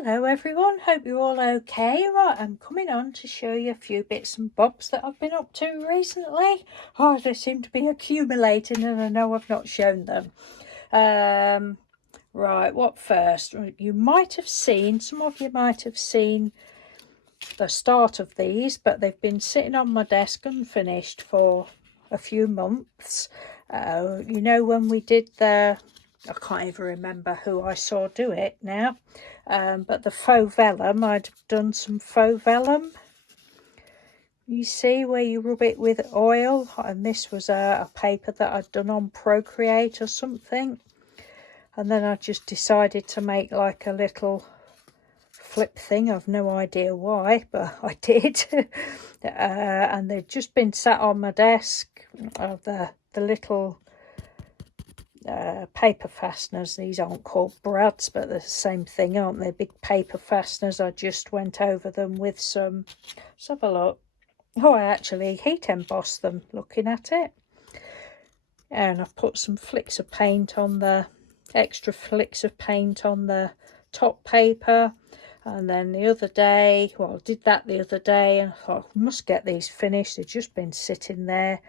Hello everyone, hope you're all okay. Right, I'm coming on to show you a few bits and bobs that I've been up to recently. Oh, they seem to be accumulating and I know I've not shown them. Right, what first? You might have seen, some of you might have seen the start of these, but they've been sitting on my desk unfinished for a few months. You know, when we did I can't even remember who I saw do it now, but the faux vellum, I'd done some faux vellum. You see where you rub it with oil, and this was a paper that I'd done on Procreate or something, and then I just decided to make like a little flip thing. I've no idea why, but I did. And they've just been sat on my desk. The little paper fasteners, these aren't called brads, but they're the same thing, aren't they? Big paper fasteners. I just went over them with some, let's have a look. Oh, I actually heat embossed them looking at it, and I've put some flicks of paint on the extra flicks of paint on the top paper. And then the other day, well, I did that the other day and I thought I must get these finished. They've just been sitting there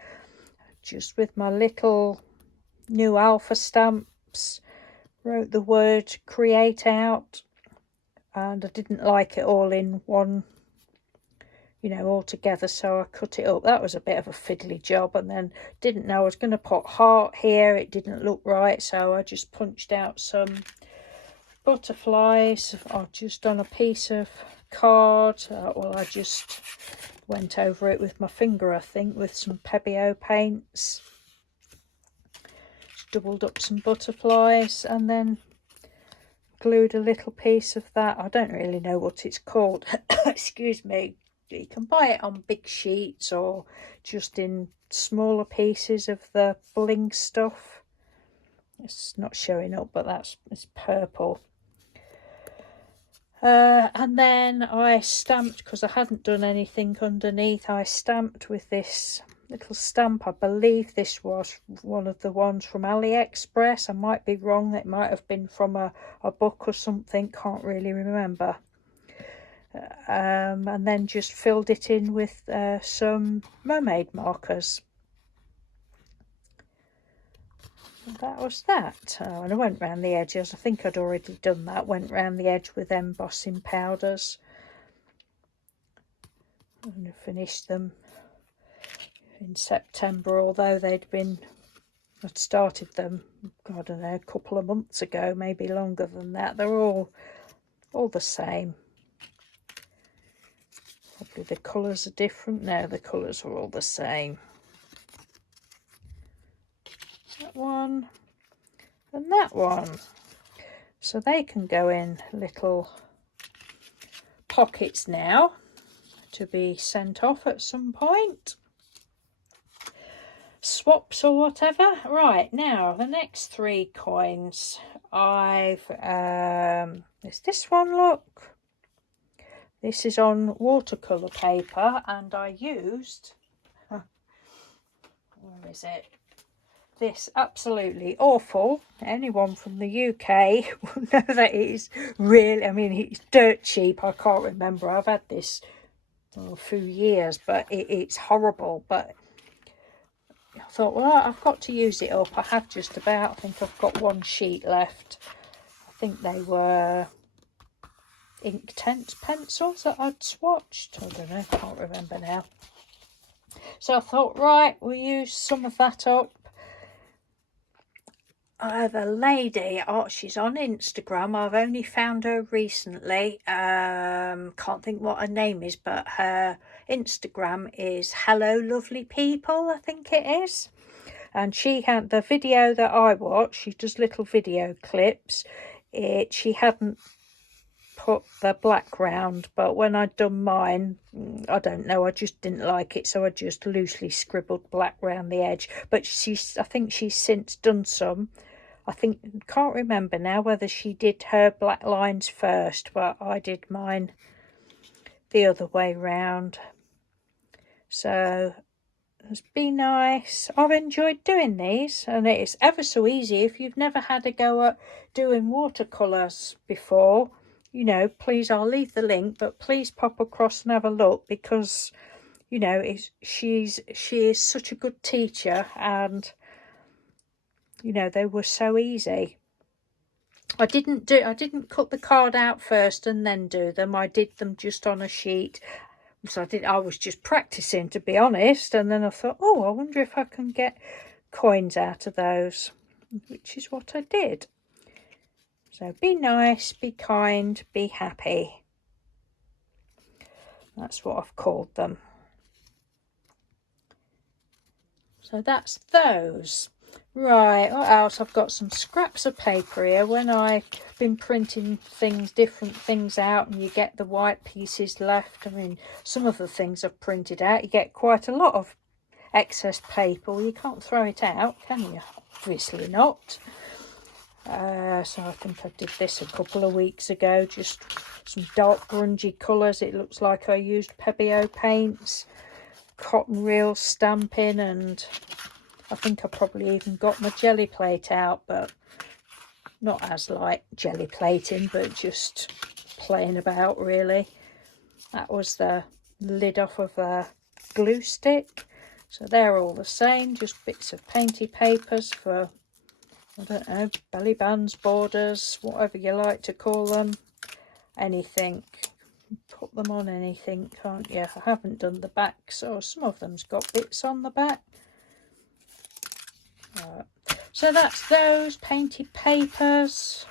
just with my little new alpha stamps, wrote the word create out, and I didn't like it all in one, you know, all together, so I cut it up. That was a bit of a fiddly job, and then didn't know I was going to put heart here. It didn't look right, so I just punched out some butterflies. I've just done a piece of card. Well, I just went over it with my finger, I think, with some Pebeo paints. Doubled up some butterflies and then glued a little piece of that. I don't really know what it's called. Excuse me. You can buy it on big sheets or just in smaller pieces of the bling stuff. It's not showing up, but it's purple. And then I stamped, because I hadn't done anything underneath, I stamped with this little stamp. I believe this was one of the ones from AliExpress. I might be wrong. It might have been from a book or something. Can't really remember. And then just filled it in with some mermaid markers. And that was that. Oh, and I went round the edges. I think I'd already done that. Went round the edge with embossing powders. And I finished them in September, although I'd started them, I don't know, a couple of months ago, maybe longer than that. They're all the same. Probably the colours are different. No, the colours are all the same. That one and that one. So they can go in little pockets now to be sent off at some point. Swaps or whatever. Right, now the next 3 coins I've is this one, look. This is on watercolour paper, and I used where is it? This absolutely awful. Anyone from the UK will know that it is really, I mean, it's dirt cheap. I can't remember. I've had this a few years, but it's horrible. But I thought, well, I've got to use it up. I have just about. I think I've got 1 sheet left. I think they were Inktense pencils that I'd swatched. I don't know, I can't remember now. So I thought, right, we'll use some of that up. The lady, she's on Instagram. I've only found her recently. Can't think what her name is, but her Instagram is Hello Lovely People, I think it is. And she had the video that I watched. She does little video clips. She hadn't put the background, but when I'd done mine, I don't know, I just didn't like it, so I just loosely scribbled black round the edge. But I think she's since done some. Can't remember now whether she did her black lines first, but I did mine the other way round. So it's been nice. I've enjoyed doing these, and it's ever so easy if you've never had a go at doing watercolours before. you know, please, I'll leave the link, but please pop across and have a look, because, you know, she is such a good teacher, and, you know, they were so easy. I didn't cut the card out first and then do them. I did them just on a sheet. So I was just practicing, to be honest, and then I thought, oh, I wonder if I can get coins out of those, which is what I did. So be nice, be kind, be happy. That's what I've called them. So that's those. Right, what else? I've got some scraps of paper here. When I've been printing things, different things out, and you get the white pieces left. I mean, some of the things I've printed out, you get quite a lot of excess paper. Well, you can't throw it out, can you? Obviously not. So I think I did this a couple of weeks ago. Just some dark grungy colours. It looks like I used Peasy paints, cotton reel stamping, and I think I probably even got my jelly plate out, but not as like jelly plating, but just playing about really. That was the lid off of a glue stick. So they're all the same, just bits of painty papers for, I don't know, belly bands, borders, whatever you like to call them. Anything. Put them on anything, can't you? I haven't done the back, so some of them's got bits on the back. So that's those painty papers.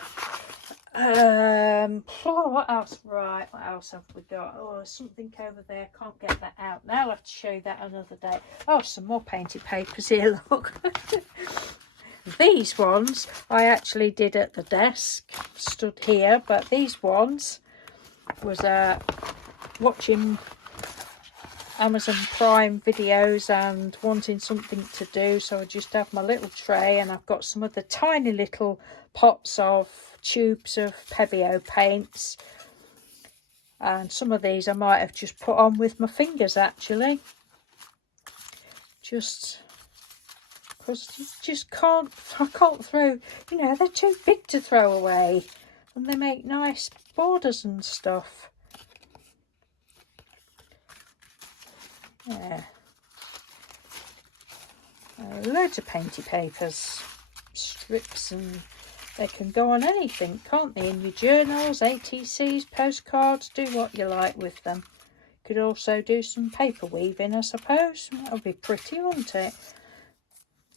What else? Right, what else have we got? Oh, there's something over there. Can't get that out now. I'll have to show you that another day. Oh, some more painty papers here. Look. These ones I actually did at the desk, stood here, but these ones was watching Amazon Prime videos and wanting something to do, so I just have my little tray, and I've got some of the tiny little pots of tubes of Peasy paints, and some of these I might have just put on with my fingers actually, just because you just can't throw, you know, they're too big to throw away, and they make nice borders and stuff. Yeah, loads of painty papers, strips, and they can go on anything, can't they? In your journals, ATCs, postcards, do what you like with them. Could also do some paper weaving, I suppose. That would be pretty, wouldn't it?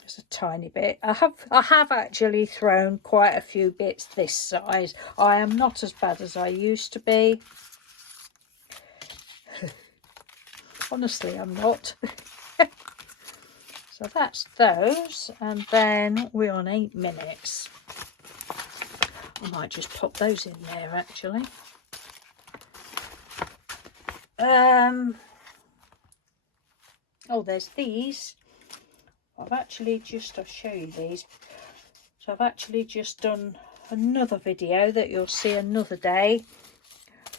Just a tiny bit. I have actually thrown quite a few bits this size. I am not as bad as I used to be. Honestly, I'm not. So that's those, and then we're on 8 minutes. I might just pop those in there actually. Oh, there's these. I'll show you these. So I've actually just done another video that you'll see another day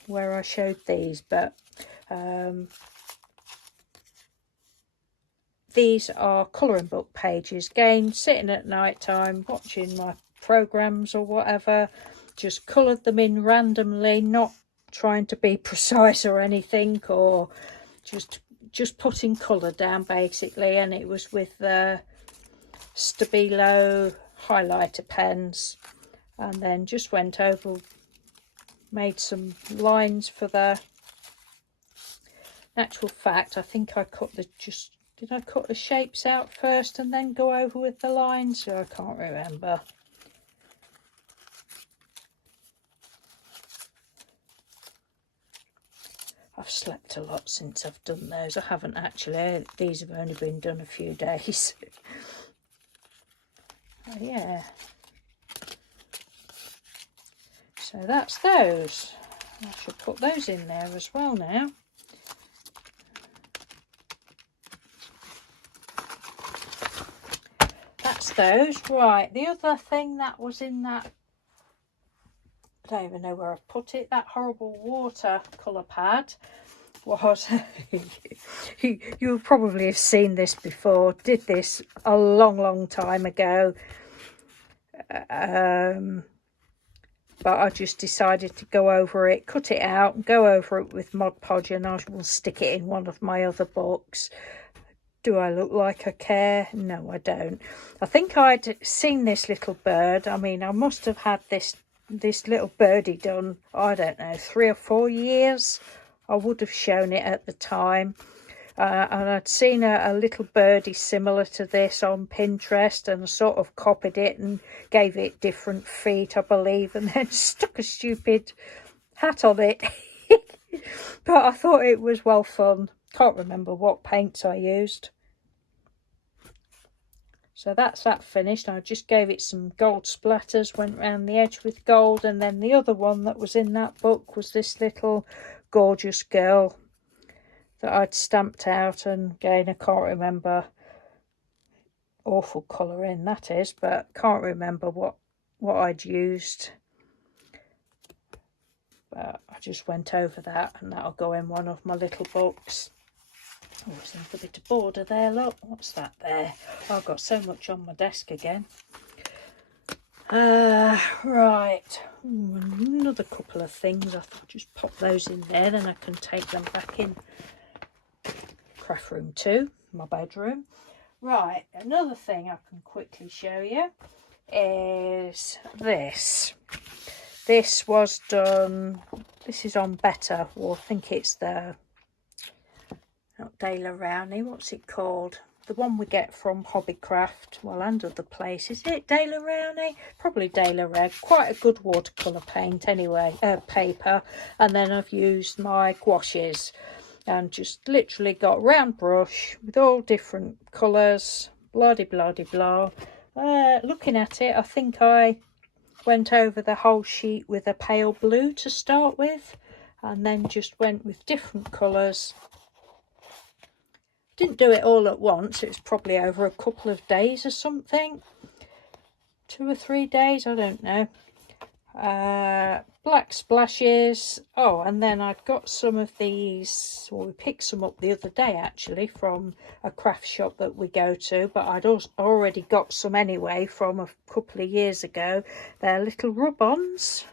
where I showed these, but these are colouring book pages. Again, sitting at night time watching my programs or whatever, just coloured them in randomly, not trying to be precise or anything, or just putting colour down basically. And it was with the Stabilo highlighter pens, and then just went over, made some lines for the, in actual fact I think I cut the did I cut the shapes out first and then go over with the lines? I can't remember. I've slept a lot since I've done those. I haven't actually. These have only been done a few days. Oh, yeah. So that's those. I should put those in there as well now. That's those. Right, the other thing that was in that, I don't even know where I've put it, that horrible watercolour pad was, you'll probably have seen this before, did this a long time ago. but I just decided to go over it, cut it out and go over it with Mod Podge, and I will stick it in one of my other books. Do I look like I care? No, I don't. I think I'd seen this little bird. I mean, I must have had this little birdie done, I don't know, 3 or 4 years. I would have shown it at the time. And I'd seen a little birdie similar to this on Pinterest, and I sort of copied it and gave it different feet, I believe, and then stuck a stupid hat on it. But I thought it was well fun. Can't remember what paints I used. So that's that finished. I just gave it some gold splatters, went around the edge with gold, and then the other one that was in that book was this little gorgeous girl that I'd stamped out, and again I can't remember, awful colouring that is, but can't remember what I'd used. But I just went over that, and that'll go in one of my little books. Oh, there's another bit of border there, look. What's that there? Oh, I've got so much on my desk again. Right. Ooh, another couple of things. I thought I'd just pop those in there, then I can take them back in craft room 2, my bedroom. Right, another thing I can quickly show you is this. This was done, this is on Better, or I think it's the, not Daler Rowney, what's it called? The one we get from Hobbycraft, well, and other places. Is it Daler Rowney? Probably Daler Red. Quite a good watercolour paint anyway, paper. And then I've used my gouaches and just literally got a round brush with all different colours, blah-de-blah-de-blah. Looking at it, I think I went over the whole sheet with a pale blue to start with, and then just went with different colours. Didn't do it all at once, it was probably over a couple of days or something. 2 or 3 days, I don't know. Black splashes. Oh, and then I've got some of these, well, we picked some up the other day actually from a craft shop that we go to, but I'd already got some anyway from a couple of years ago. They're little rub-ons,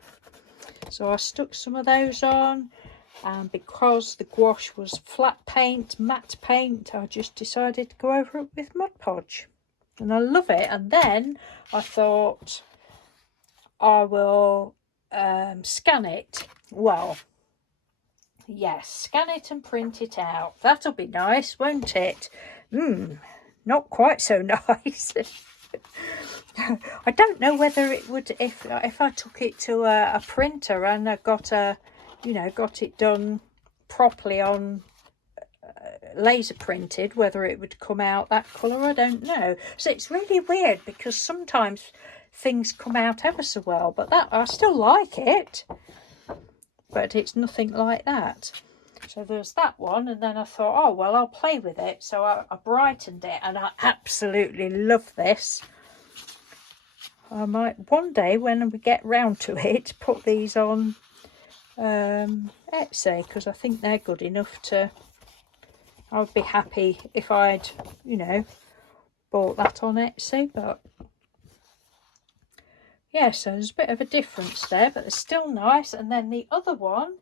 so I stuck some of those on, and because the gouache was flat paint, matte paint, I just decided to go over it with Mod Podge, and I love it. And then I thought I will scan it. Well, yes, scan it and print it out. That'll be nice, won't it? Not quite so nice. I don't know whether it would, if I took it to a printer and I got it done properly on laser printed, whether it would come out that colour, I don't know. So it's really weird, because sometimes things come out ever so well, but that I still like it, but it's nothing like that. So there's that one, and then I thought, oh well, I'll play with it, so I brightened it, and I absolutely love this. I might one day, when we get round to it, put these on Etsy, because I think they're good enough to, I would be happy if I'd bought that on Etsy. But yeah, so there's a bit of a difference there, but they're still nice. And then the other one,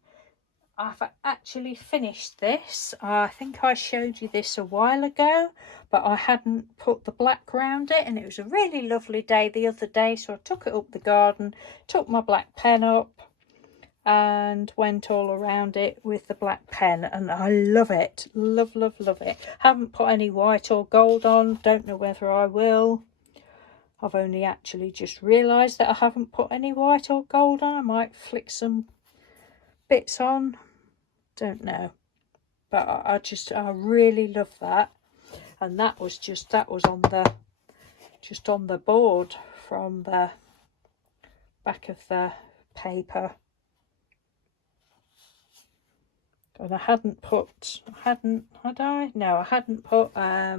I've actually finished this. I think I showed you this a while ago, but I hadn't put the black around it, and it was a really lovely day the other day, so I took it up the garden, took my black pen up and went all around it with the black pen, and I love it. Love it. Haven't put any white or gold on, don't know whether I will. I've only actually just realised that I haven't put any white or gold on. I might flick some bits on, don't know, but I really love that. And that was on the board from the back of the paper. And I hadn't put, had I? No, I hadn't put, I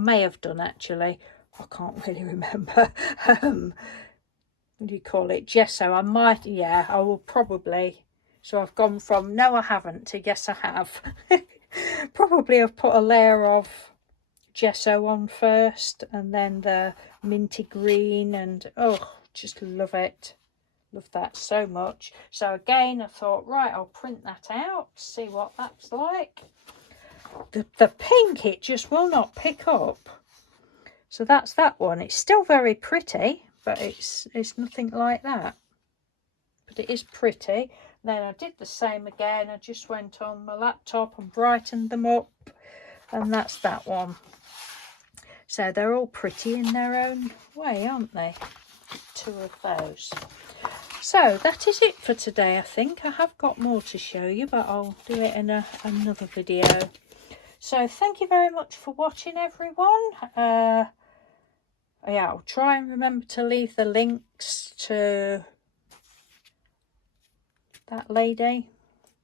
may have done actually, I can't really remember, what do you call it, gesso. I might, yeah, I will probably, so I've gone from no I haven't to yes I have. Probably I've put a layer of gesso on first, and then the minty green, and oh, just love it. Love that so much. So again, I thought, right, I'll print that out, see what that's like. The pink, it just will not pick up. So that's that one. It's still very pretty, but it's nothing like that. But it is pretty. Then I did the same again. I just went on my laptop and brightened them up. And that's that one. So they're all pretty in their own way, aren't they? 2 of those. So that is it for today, I think. I have got more to show you, but I'll do it in another video. So thank you very much for watching, everyone. Yeah, I'll try and remember to leave the links to that lady.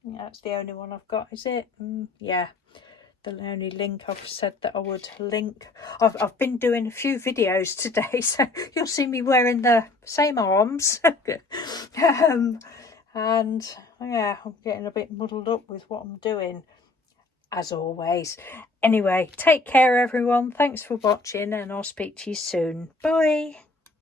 Yeah, that's the only one I've got, is it? Yeah, the only link I've said that I would link. I've been doing a few videos today, so you'll see me wearing the same arms. And yeah, I'm getting a bit muddled up with what I'm doing, as always. Anyway, take care, everyone. Thanks for watching, and I'll speak to you soon. Bye.